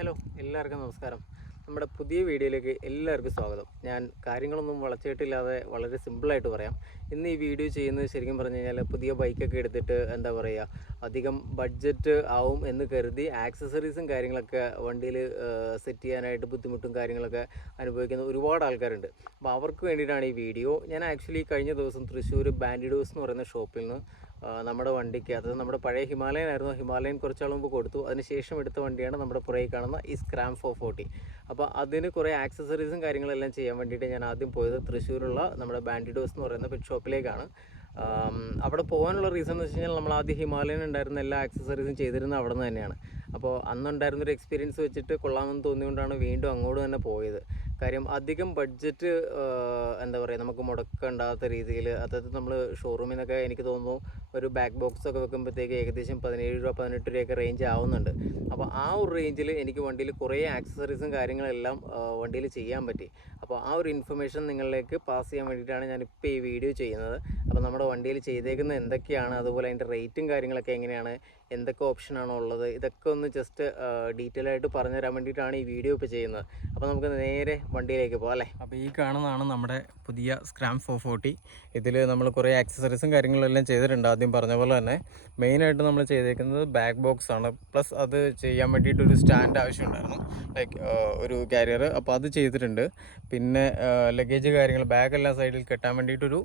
Hello എല്ലാവർക്കും നമസ്കാരം. നമ്മുടെ പുതിയ വീഡിയോയിലേക്ക് എല്ലാവർക്കും സ്വാഗതം. ഞാൻ കാര്യങ്ങളൊന്നും വളച്ചിട്ടില്ലാതെ വളരെ സിമ്പിളായിട്ട് പറയാം. ഇന്ന് ഈ വീഡിയോ ചെയ്യുന്നത് ശരിക്കും പറഞ്ഞു കഴിഞ്ഞാൽ പുതിയ ബൈക്കൊക്കെ എടുത്തിട്ട് എന്താ പറയുക, അധികം ബഡ്ജറ്റ് ആവും എന്ന് കരുതി ആക്സസറീസും കാര്യങ്ങളൊക്കെ വണ്ടിയിൽ സെറ്റ് ചെയ്യാനായിട്ട് ബുദ്ധിമുട്ടും കാര്യങ്ങളൊക്കെ അനുഭവിക്കുന്ന ഒരുപാട് ആൾക്കാരുണ്ട്. അപ്പോൾ അവർക്ക് വേണ്ടിയിട്ടാണ് ഈ വീഡിയോ. ഞാൻ ആക്ച്വലി കഴിഞ്ഞ ദിവസം തൃശ്ശൂർ ബാൻഡിഡോസ് എന്ന് പറയുന്ന ഷോപ്പിൽ നിന്ന് നമ്മുടെ വണ്ടിക്ക്, അത് നമ്മുടെ പഴയ ഹിമാലയൻ ആയിരുന്നു. ഹിമാലയൻ കുറച്ചാൾ മുമ്പ് കൊടുത്തു. അതിനുശേഷം എടുത്ത വണ്ടിയാണ് നമ്മുടെ പുറകെ കാണുന്ന ഈ സ്ക്രാം 440. അപ്പോൾ അതിന് കുറേ ആക്സസറീസും കാര്യങ്ങളെല്ലാം ചെയ്യാൻ വേണ്ടിയിട്ട് ഞാൻ ആദ്യം പോയത് തൃശ്ശൂരുള്ള നമ്മുടെ ബാൻഡിഡോസ് എന്ന് പറയുന്ന പെറ്റ് ഷോപ്പിലേക്കാണ്. അവിടെ പോകാനുള്ള റീസൺ എന്ന് വെച്ച് കഴിഞ്ഞാൽ നമ്മൾ ആദ്യം ഹിമാലയൻ ഉണ്ടായിരുന്ന എല്ലാ ആക്സസറീസും ചെയ്തിരുന്നത് അവിടെ നിന്ന് തന്നെയാണ്. അപ്പോൾ അന്നുണ്ടായിരുന്നൊരു എക്സ്പീരിയൻസ് വെച്ചിട്ട് കൊള്ളാമെന്ന് തോന്നിയുകൊണ്ടാണ് വീണ്ടും അങ്ങോട്ട് തന്നെ പോയത്. കാര്യം അധികം ബഡ്ജറ്റ് എന്താ പറയുക, നമുക്ക് മുടക്കണ്ടാത്ത രീതിയിൽ, അതായത് നമ്മൾ ഷോറൂമിൽ നിന്നൊക്കെ എനിക്ക് തോന്നുന്നു ഒരു ബാക്ക് ബോക്സ് ഒക്കെ വെക്കുമ്പോഴത്തേക്ക് ഏകദേശം 17 രൂപ 18 രൂപയൊക്കെ റേഞ്ച് ആവുന്നുണ്ട്. അപ്പോൾ ആ ഒരു റേഞ്ചിൽ എനിക്ക് വണ്ടിയിൽ കുറേ ആക്സസറീസും കാര്യങ്ങളെല്ലാം വണ്ടിയിൽ ചെയ്യാൻ പറ്റി. അപ്പോൾ ആ ഒരു ഇൻഫർമേഷൻ നിങ്ങളിലേക്ക് പാസ് ചെയ്യാൻ വേണ്ടിയിട്ടാണ് ഞാനിപ്പോൾ ഈ വീഡിയോ ചെയ്യുന്നത്. അപ്പോൾ നമ്മുടെ വണ്ടിയിൽ ചെയ്തേക്കുന്നത് എന്തൊക്കെയാണ്, അതുപോലെ അതിൻ്റെ റേറ്റും കാര്യങ്ങളൊക്കെ എങ്ങനെയാണ്, എന്തൊക്കെ ഓപ്ഷനാണോ ഉള്ളത്, ഇതൊക്കെ ഒന്ന് ജസ്റ്റ് ഡീറ്റെയിൽ ആയിട്ട് പറഞ്ഞു തരാൻ വേണ്ടിയിട്ടാണ് ഈ വീഡിയോ ഇപ്പോൾ ചെയ്യുന്നത്. അപ്പോൾ നമുക്ക് നേരെ വണ്ടിയിലേക്ക് പോകാം അല്ലേ. അപ്പോൾ ഈ കാണുന്നതാണ് നമ്മുടെ പുതിയ സ്ക്രാം 440. ഇതിൽ നമ്മൾ കുറേ ആക്സസറീസും കാര്യങ്ങളെല്ലാം ചെയ്തിട്ടുണ്ട്. ആദ്യം പറഞ്ഞ പോലെ തന്നെ മെയിനായിട്ട് നമ്മൾ ചെയ്തേക്കുന്നത് ബാക്ക് ബോക്സ് ആണ്. പ്ലസ് അത് ചെയ്യാൻ വേണ്ടിയിട്ടൊരു സ്റ്റാൻഡ് ആവശ്യമുണ്ടായിരുന്നു, ലൈക്ക് ഒരു കാരിയർ. അപ്പോൾ അത് ചെയ്തിട്ടുണ്ട്. പിന്നെ ലഗേജ് കാര്യങ്ങൾ, ബാഗെല്ലാം സൈഡിൽ കെട്ടാൻ വേണ്ടിയിട്ടൊരു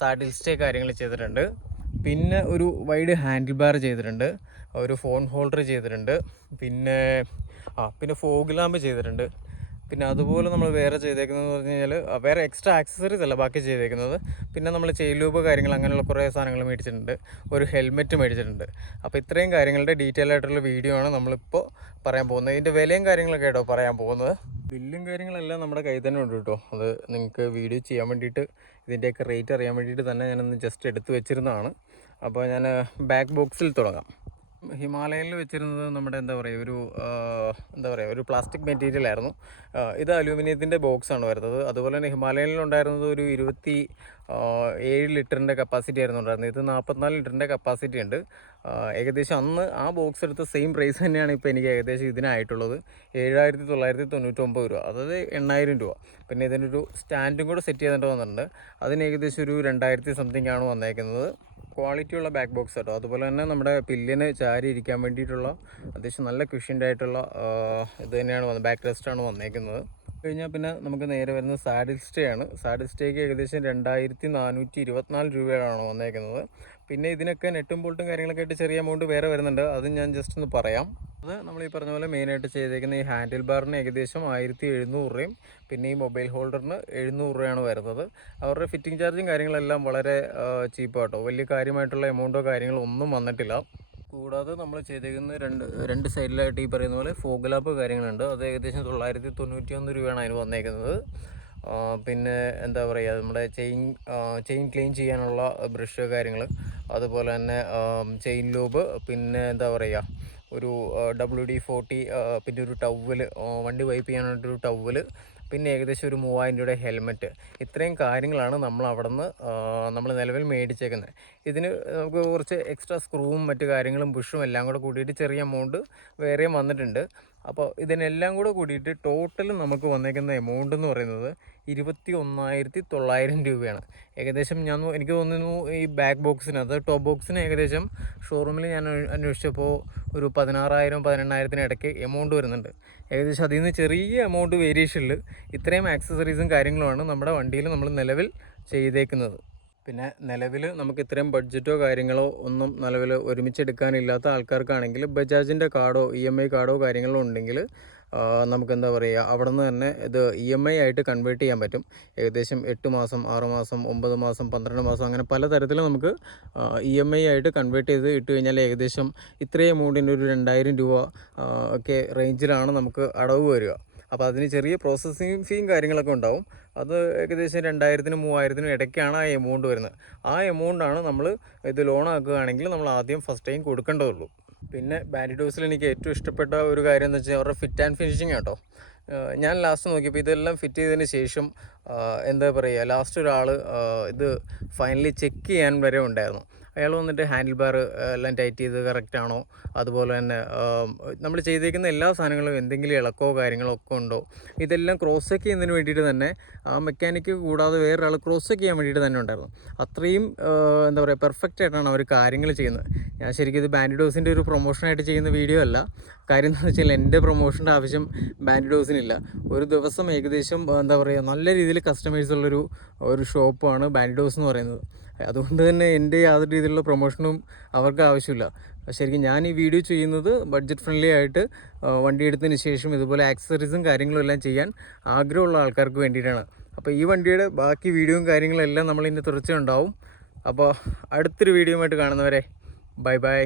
സാഡിൽ സ്റ്റേ കാര്യങ്ങൾ ചെയ്തിട്ടുണ്ട്. പിന്നെ ഒരു വൈഡ് ഹാൻഡിൽ ബാർ ചെയ്തിട്ടുണ്ട്, ഒരു ഫോൺ ഹോൾഡർ ചെയ്തിട്ടുണ്ട്, പിന്നെ ഫോഗ് ലാമ്പ് ചെയ്തിട്ടുണ്ട്. പിന്നെ അതുപോലെ നമ്മൾ വേറെ ചെയ്തേക്കുന്നതെന്ന് പറഞ്ഞു കഴിഞ്ഞാൽ വേറെ എക്സ്ട്രാ ആക്സസറീസ് അല്ല ബാക്കി ചെയ്തേക്കുന്നത്. പിന്നെ നമ്മൾ ചെയിൻ ലൂബ് കാര്യങ്ങൾ അങ്ങനെയുള്ള കുറേ സാധനങ്ങൾ മേടിച്ചിട്ടുണ്ട്, ഒരു ഹെൽമെറ്റ് മേടിച്ചിട്ടുണ്ട്. അപ്പോൾ ഇത്രയും കാര്യങ്ങളുടെ ഡീറ്റെയിൽ ആയിട്ടുള്ള വീഡിയോ ആണ് നമ്മളിപ്പോൾ പറയാൻ പോകുന്നത്. ഇതിൻ്റെ വിലയും കാര്യങ്ങളൊക്കെ കേട്ടോ പറയാൻ പോകുന്നത്. ബില്ലും കാര്യങ്ങളെല്ലാം നമ്മുടെ കയ്യിൽ തന്നെ ഉണ്ട് കേട്ടോ. അത് നിങ്ങൾക്ക് വീഡിയോ ചെയ്യാൻ വേണ്ടിയിട്ട്, ഇതിൻ്റെയൊക്കെ റേറ്റ് അറിയാൻ വേണ്ടിയിട്ട് തന്നെ ഞാനൊന്ന് ജസ്റ്റ് എടുത്ത് വെച്ചിരുന്നതാണ്. അപ്പോൾ ഞാൻ ബാക്ക് ബോക്സിൽ തുടങ്ങാം. ഹിമാലയനിൽ വെച്ചിരുന്നത് നമ്മുടെ എന്താ പറയുക ഒരു പ്ലാസ്റ്റിക് മെറ്റീരിയൽ ആയിരുന്നു. ഇത് അലൂമിനിയത്തിൻ്റെ ബോക്സാണ് വരുന്നത്. അതുപോലെ തന്നെ ഹിമാലയനിലുണ്ടായിരുന്നത് ഒരു 27 ലിറ്ററിൻ്റെ കപ്പാസിറ്റി ആയിരുന്നു ഉണ്ടായിരുന്നത്. ഇത് 44 ലിറ്ററിൻ്റെ കപ്പാസിറ്റി ഉണ്ട്. ഏകദേശം അന്ന് ആ ബോക്സ് എടുത്ത സെയിം പ്രൈസ് തന്നെയാണ് ഇപ്പോൾ എനിക്ക് ഏകദേശം ഇതിനായിട്ടുള്ളത്. 7,999 രൂപ, അതായത് 8,000 രൂപ. പിന്നെ ഇതിനൊരു സ്റ്റാൻഡും കൂടെ സെറ്റ് ചെയ്തിട്ട് വന്നിട്ടുണ്ട്. അതിന് ഏകദേശം ഒരു 2,000 സംതിങ് ആണ് വന്നേക്കുന്നത്. ക്വാളിറ്റിയുള്ള ബാക്ക് ബോക്സ് കേട്ടോ. അതുപോലെ തന്നെ നമ്മുടെ പില്ലിന് ചാരി ഇരിക്കാൻ വേണ്ടിയിട്ടുള്ള അത്യാവശ്യം നല്ല ക്വിഷ്യൻ്റ് ആയിട്ടുള്ള ഇത് തന്നെയാണ് ബാക്ക് റെസ്റ്റാണ് വന്നേക്കുന്നത്. കഴിഞ്ഞാൽ പിന്നെ നമുക്ക് നേരെ വരുന്നത് സാഡിൽ സ്റ്റേ ആണ്. സാഡിൽ സ്റ്റേക്ക് ഏകദേശം 2,424 രൂപയാണ് വന്നേക്കുന്നത്. പിന്നെ ഇതിനൊക്കെ നെട്ടും ബോൾട്ടും കാര്യങ്ങളൊക്കെ ആയിട്ട് ചെറിയ എമൗണ്ട് വേറെ വരുന്നുണ്ട്, അത് ഞാൻ ജസ്റ്റ് ഒന്ന് പറയാം. അത് നമ്മൾ ഈ പറഞ്ഞ പോലെ മെയിനായിട്ട് ചെയ്തേക്കുന്ന ഈ ഹാൻഡിൽ ബാറിന് ഏകദേശം 1,700 രൂപയും പിന്നെ ഈ മൊബൈൽ ഹോൾഡറിന് 700 രൂപയാണ് വരുന്നത്. അവരുടെ ഫിറ്റിംഗ് ചാർജും കാര്യങ്ങളെല്ലാം വളരെ ചീപ്പാട്ടോ, വലിയ കാര്യമായിട്ടുള്ള എമൗണ്ടോ കാര്യങ്ങളോ ഒന്നും വന്നിട്ടില്ല. കൂടാതെ നമ്മൾ ചെയ്തേക്കുന്ന രണ്ട് സൈഡിലായിട്ട് ഈ പറയുന്ന പോലെ ഫോഗ് ലാമ്പ് കാര്യങ്ങളുണ്ട്. അത് ഏകദേശം 991 രൂപയാണ് അതിന് വന്നേക്കുന്നത്. പിന്നെ എന്താ പറയുക, നമ്മുടെ ചെയിൻ ക്ലീൻ ചെയ്യാനുള്ള ബ്രഷ് കാര്യങ്ങൾ, അതുപോലെ തന്നെ ചെയിൻ ലൂബ്, പിന്നെ എന്താ പറയുക ഒരു WD-40, പിന്നെ ഒരു ടവല്, വണ്ടി വൈപ്പ് ചെയ്യാനായിട്ടൊരു ടവല്, പിന്നെ ഏകദേശം ഒരു 3,000 രൂപയുടെ ഹെൽമെറ്റ്. ഇത്രയും കാര്യങ്ങളാണ് നമ്മൾ അവിടെ നിന്ന് നമ്മൾ നിലവിൽ മേടിച്ചേക്കുന്നത്. ഇതിന് നമുക്ക് കുറച്ച് എക്സ്ട്രാ സ്ക്രൂവും മറ്റു കാര്യങ്ങളും ബുഷും എല്ലാം കൂടെ കൂട്ടിയിട്ട് ചെറിയ എമൗണ്ട് വേറെയും വന്നിട്ടുണ്ട്. അപ്പോൾ ഇതിനെല്ലാം കൂടെ കൂടിയിട്ട് ടോട്ടൽ നമുക്ക് വന്നേക്കുന്ന എമൗണ്ട് എന്ന് പറയുന്നത് 21,900 രൂപയാണ്. ഏകദേശം എനിക്ക് തോന്നുന്നു ഈ ബാക്ക് ബോക്സിന്, അത് ടോപ്പ് ബോക്സിന് ഏകദേശം ഷോറൂമിൽ ഞാൻ അന്വേഷിച്ചപ്പോൾ ഒരു 16,000 18,000 ഇടയ്ക്ക് എമൗണ്ട് വരുന്നുണ്ട്. ഏകദേശം അതിൽ നിന്ന് ചെറിയ എമൗണ്ട് വേരിയേഷനിൽ ഇത്രയും ആക്സസറീസും കാര്യങ്ങളുമാണ് നമ്മുടെ വണ്ടിയിൽ നമ്മൾ നിലവിൽ ചെയ്തേക്കുന്നത്. പിന്നെ നിലവിൽ നമുക്ക് ഇത്രയും ബഡ്ജറ്റോ കാര്യങ്ങളോ ഒന്നും നിലവിൽ ഒരുമിച്ചെടുക്കാനില്ലാത്ത ആൾക്കാർക്കാണെങ്കിൽ ബജാജിൻ്റെ കാർഡോ EMI കാർഡോ കാര്യങ്ങളോ ഉണ്ടെങ്കിൽ നമുക്കെന്താ പറയുക, അവിടെ നിന്ന് തന്നെ ഇത് EMI ആയിട്ട് കൺവേർട്ട് ചെയ്യാൻ പറ്റും. ഏകദേശം 8 മാസം 6 മാസം 9 മാസം 12 മാസം അങ്ങനെ പലതരത്തിൽ നമുക്ക് EMI ആയിട്ട് കൺവേർട്ട് ചെയ്ത് ഇട്ട് കഴിഞ്ഞാൽ ഏകദേശം ഇത്രയും എമൗണ്ടിൻ്റെ ഒരു 2,000 രൂപ ഒക്കെ റേഞ്ചിലാണ് നമുക്ക് അടവ് വരിക. അപ്പോൾ അതിന് ചെറിയ പ്രോസസ്സിങ് ഫീയും കാര്യങ്ങളൊക്കെ ഉണ്ടാവും. അത് ഏകദേശം 2,000-നും 3,000-നും ഇടയ്ക്കാണ് ആ എമൗണ്ട് വരുന്നത്. ആ എമൗണ്ടാണ് നമ്മൾ ഇത് ലോൺ ആക്കുകയാണെങ്കിൽ നമ്മൾ ആദ്യം ഫസ്റ്റ് ടൈം കൊടുക്കേണ്ടതുള്ളൂ. പിന്നെ ബാൻഡിഡോസിൽ എനിക്ക് ഏറ്റവും ഇഷ്ടപ്പെട്ട ഒരു കാര്യം എന്ന് വെച്ചാൽ അവരുടെ ഫിറ്റ് ആൻഡ് ഫിനിഷിങ് കേട്ടോ. ഞാൻ ലാസ്റ്റ് നോക്കിയപ്പോൾ ഇതെല്ലാം ഫിറ്റ് ചെയ്തതിന് ശേഷം എന്താ പറയുക, ലാസ്റ്റ് ഒരാൾ ഇത് ഫൈനലി ചെക്ക് ചെയ്യാൻ വരെ ഉണ്ടായിരുന്നു. അയാൾ വന്നിട്ട് ഹാൻഡിൽ ബാർ എല്ലാം ടൈറ്റ് ചെയ്ത് കറക്റ്റാണോ, അതുപോലെ തന്നെ നമ്മൾ ചെയ്തേക്കുന്ന എല്ലാ സാധനങ്ങളും എന്തെങ്കിലും ഇളക്കോ കാര്യങ്ങളോ ഒക്കെ ഉണ്ടോ, ഇതെല്ലാം ക്രോസ് ചെക്ക് ചെയ്യുന്നതിന് വേണ്ടിയിട്ട് തന്നെ ആ മെക്കാനിക്ക് കൂടാതെ വേറൊരാൾ ക്രോസ് ചെക്ക് ചെയ്യാൻ വേണ്ടിയിട്ട് തന്നെ ഉണ്ടായിരുന്നു. അത്രയും എന്താ പറയുക, പെർഫെക്റ്റ് ആയിട്ടാണ് അവർ കാര്യങ്ങൾ ചെയ്യുന്നത്. ഞാൻ ശരിക്കും ഇത് ബാൻഡിഡോസിൻ്റെ ഒരു പ്രൊമോഷനായിട്ട് ചെയ്യുന്ന വീഡിയോ അല്ല. കാര്യം എന്താണെന്ന് വെച്ചാൽ എൻ്റെ പ്രൊമോഷൻ്റെ ആവശ്യം ബാൻഡിഡോസിനില്ല. ഒരു ദിവസം ഏകദേശം എന്താ പറയുക, നല്ല രീതിയിൽ കസ്റ്റമേഴ്സ് ഉള്ളൊരു ഷോപ്പാണ് ബാൻഡിഡോസ് എന്ന് പറയുന്നത്. അതുകൊണ്ട് തന്നെ എൻ്റെ യാതൊരു രീതിയിലുള്ള പ്രൊമോഷനും അവർക്ക് ആവശ്യമില്ല. ശരിക്കും ഞാൻ ഈ വീഡിയോ ചെയ്യുന്നത് ബഡ്ജറ്റ് ഫ്രണ്ട്ലി ആയിട്ട് വണ്ടി എടുത്തതിന് ശേഷം ഇതുപോലെ ആക്സസറീസും കാര്യങ്ങളും എല്ലാം ചെയ്യാൻ ആഗ്രഹമുള്ള ആൾക്കാർക്ക് വേണ്ടിയിട്ടാണ്. അപ്പോൾ ഈ വണ്ടിയുടെ ബാക്കി വീഡിയോയും കാര്യങ്ങളും എല്ലാം നമ്മളിതിൻ്റെ തുടർച്ചയുണ്ടാവും. അപ്പോൾ അടുത്തൊരു വീഡിയോ ആയിട്ട് കാണുന്നവരെ ബൈ ബൈ.